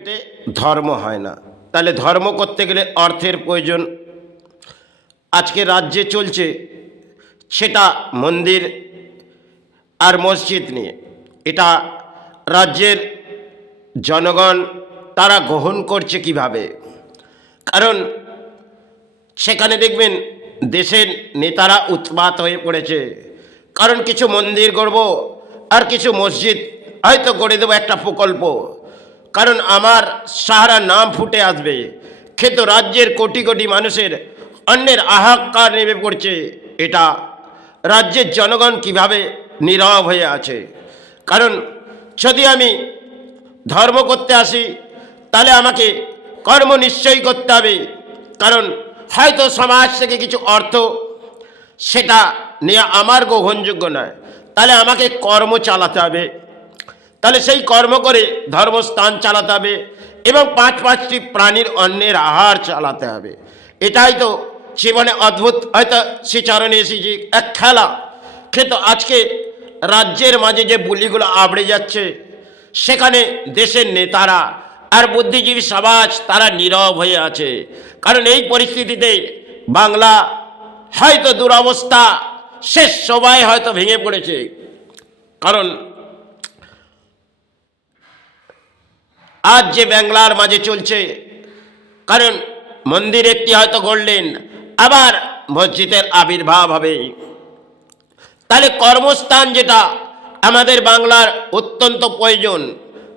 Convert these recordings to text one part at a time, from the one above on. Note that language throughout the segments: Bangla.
পেটে ধর্ম হয় না, তাহলে ধর্ম করতে গেলে অর্থের প্রয়োজন। আজকে রাজ্যে চলছে সেটা মন্দির আর মসজিদ নিয়ে। এটা রাজ্যের জনগণ তারা গ্রহণ করছে কিভাবে? কারণ সেখানে দেখবেন দেশের নেতারা উৎপাত হয়ে পড়েছে। কারণ কিছু মন্দির গড়ব আর কিছু মসজিদ হয়তো গড়ে দেবো একটা প্রকল্প, কারণ আমার সাহারা নাম ফুটে আসবে। কিন্তু রাজ্যের কোটি কোটি মানুষের অন্যের হাহাকার নেমে পড়ছে। এটা রাজ্যের জনগণ কিভাবে নীরব হয়ে আছে? কারণ যদি আমি ধর্ম করতে আসি তাহলে আমাকে কর্ম নিশ্চয়ই করতে হবে। কারণ হয়তো সমাজ থেকে কিছু অর্থ সেটা নিয়ে আমার গ্রহণযোগ্য নয়, তাহলে আমাকে কর্ম চালাতে হবে। তাহলে সেই কর্ম করে ধর্মস্থান চালাতে হবে এবং পাঁচটি প্রাণীর অন্যের আহার চালাতে হবে। এটাই তো জীবনে অদ্ভুত হয়তো শ্রীচরণে এসেছি এক খেলা। কিন্তু আজকে রাজ্যের মাঝে যে বুলিগুলো আবড়ে যাচ্ছে, সেখানে দেশের নেতারা আর বুদ্ধিজীবী সমাজ তারা নীরব হয়ে আছে। কারণ এই পরিস্থিতিতে বাংলা হয়তো দুরবস্থা, শেষ সবাই হয়তো ভেঙে পড়েছে। কারণ আজ যে বাংলার মাঝে চলছে, কারণ মন্দির একটি হয়তো গড়লেন, আবার মসজিদের আবির্ভাব হবে। তাহলে কর্মস্থান যেটা আমাদের বাংলার অত্যন্ত প্রয়োজন,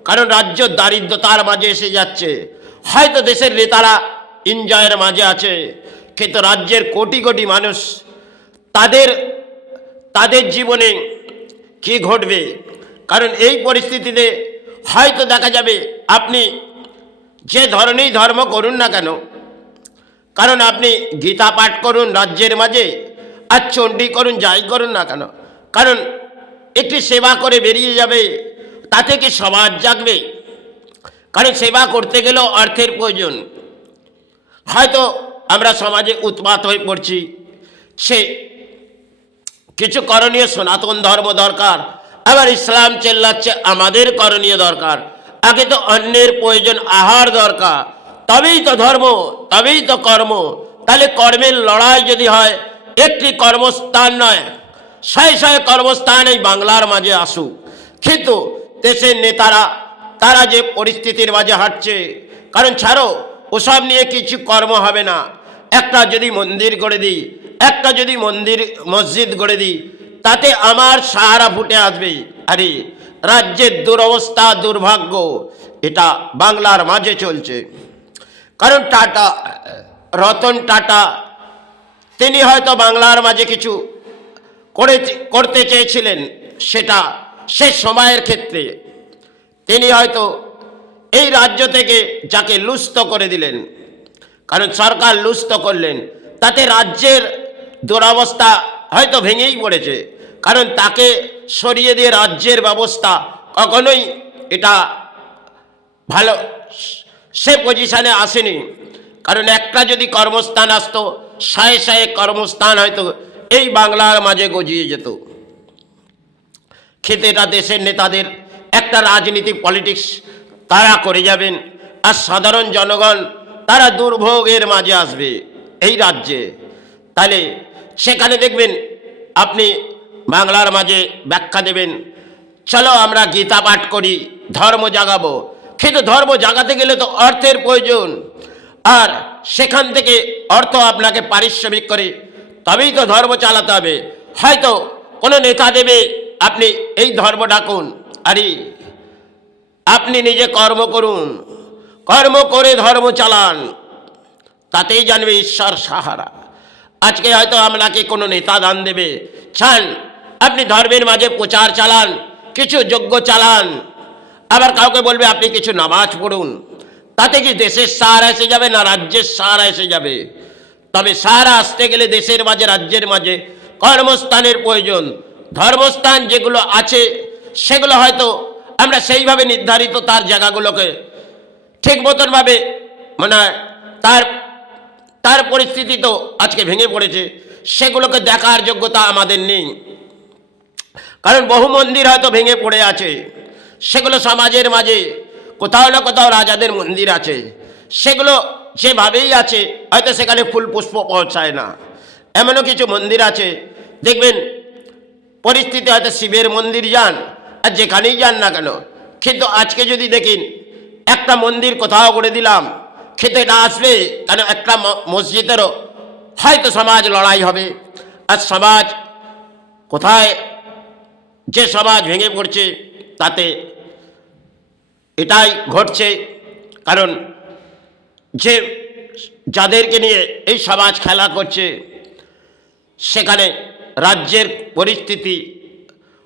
কারণ রাজ্য দারিদ্রতার মাঝে এসে যাচ্ছে। হয়তো দেশের নেতারা এনজয়ের মাঝে আছে, কিন্তু রাজ্যের কোটি কোটি মানুষ তাদের জীবনে কি ঘটবে? কারণ এই পরিস্থিতিতে হয়তো দেখা যাবে আপনি যে ধরনেরই ধর্ম করুন না কেন, কারণ আপনি গীতা পাঠ করুন রাজ্যের মাঝে আর চণ্ডী করুন, যাই করুন না কেন, কারণ একটি সেবা করে বেরিয়ে যাবে, তাতে কি সমাজ জাগবে? কারণ সেবা করতে গেলেও অর্থের প্রয়োজন। হয়তো আমরা সমাজে উৎপাত হয়ে পড়ছি, সে কিছু করণীয় সনাতন ধর্ম দরকার, আবার ইসলাম চেল্লাচ্ছে আমাদের করণীয় দরকার। আগে তো অন্যের প্রয়োজন আহার দরকার, তবেই তো ধর্ম, তবেই তো কর্ম। তাহলে কর্মের লড়াই যদি হয়, একটি কর্মস্থান নয়, শয়ে শয়ে কর্মস্থান এই বাংলার মাঝে আসুক। কিন্তু দেশের নেতারা তারা যে পরিস্থিতির মাঝে হাঁটছে, কারণ ছাড়ো ওসব নিয়ে কিছু কর্ম হবে না। একটা যদি মন্দির গড়ে দিই, একটা যদি মসজিদ গড়ে দিই, তাতে আমার সাহারা ফুটে আসবে। আরে রাজ্যের দুরবস্থা, দুর্ভাগ্য এটা বাংলার মাঝে চলছে। কারণ রতন টাটা তিনি হয়তো বাংলার মাঝে কিছু করতে চেয়েছিলেন, সেটা শেষ সময়ের ক্ষেত্রে তিনি হয়তো এই রাজ্য থেকে যাকে লুস্থ করে দিলেন, কারণ সরকার লুস্থ করলেন, তাতে রাজ্যের দুরবস্থা হয়তো ভেঙেই পড়েছে। কারণ তাকে সরিয়ে দিয়ে রাজ্যের ব্যবস্থা কখনোই এটা ভালো সে পজিশনে আসেনি। কারণ একটা যদি কর্মস্থান আসতো, শয়ে শয়ে কর্মস্থান হয়তো এই বাংলার মাঝে গজিয়ে যেত। খেতে এটা দেশের নেতাদের একটা রাজনীতি, পলিটিক্স তারা করে যাবেন, আর সাধারণ জনগণ তারা দুর্ভোগের মাঝে আসবে এই রাজ্যে। তাহলে সেখানে দেখবেন আপনি বাংলার মাঝে ব্যাখ্যা দেবেন, চলো আমরা গীতা পাঠ করি, ধর্ম জাগাবো। কিন্তু ধর্ম জাগাতে গেলে তো অর্থের প্রয়োজন, আর সেখান থেকে অর্থ আপনাকে পারিশ্রমিক করে তবেই তো ধর্ম চালাতে হবে। হয়তো কোনো নেতা দেবে, আপনি এই ধর্ম ডাকুন, আরে আপনি নিজে কর্ম করুন, কর্ম করে ধর্ম চালান, তাতেই জানবে ঈশ্বর সাহারা। আজকে হয়তো আপনাকে কোনো নেতা দান দেবে, চান আপনি ধর্মের মাঝে প্রচার চালান, কিছু যজ্ঞ চালান, আবার কাউকে বলবে আপনি কিছু নামাজ পড়ুন, তাতে কি দেশের সাহারা এসে যাবে না রাজ্যের সাহারা এসে যাবে? তবে সাহারা আসতে গেলে দেশের মাঝে, রাজ্যের মাঝে কর্মস্থানের প্রয়োজন। ধর্মস্থান যেগুলো আছে সেগুলো হয়তো আমরা সেইভাবে নির্ধারিত তার জায়গাগুলোকে ঠিক মতনভাবে মানে তার পরিস্থিতি তো আজকে ভেঙে পড়েছে, সেগুলোকে দেখার যোগ্যতা আমাদের নেই। কারণ বহু মন্দির হয়তো ভেঙে পড়ে আছে, সেগুলো সমাজের মাঝে কোথাও না কোথাও রাজাদের মন্দির আছে, সেগুলো যেভাবেই আছে হয়তো সেখানে ফুল পুষ্প পৌঁছায় না। এমনও কিছু মন্দির আছে দেখবেন পরিস্থিতি হয়তো শিবের মন্দির যান আর যেখানেই যান না কেন, কিন্তু আজকে যদি দেখেন একটা মন্দির কোথাও করে দিলাম, খেতে না আসবে কেন একটা মসজিদেরও হয়তো সমাজ লড়াই হবে। আর সমাজ কোথায় যে সমাজ ভেঙে পড়ছে তাতে এটাই ঘটছে, কারণ যে যাদেরকে নিয়ে এই সমাজ খেলা করছে সেখানে রাজ্যের পরিস্থিতি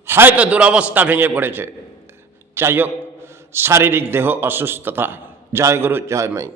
হয়তো দুরবস্থা ভেঙে পড়েছে। যাই হোক, শারীরিক দেহ অসুস্থতা। জয় গুরু, জয় মাই।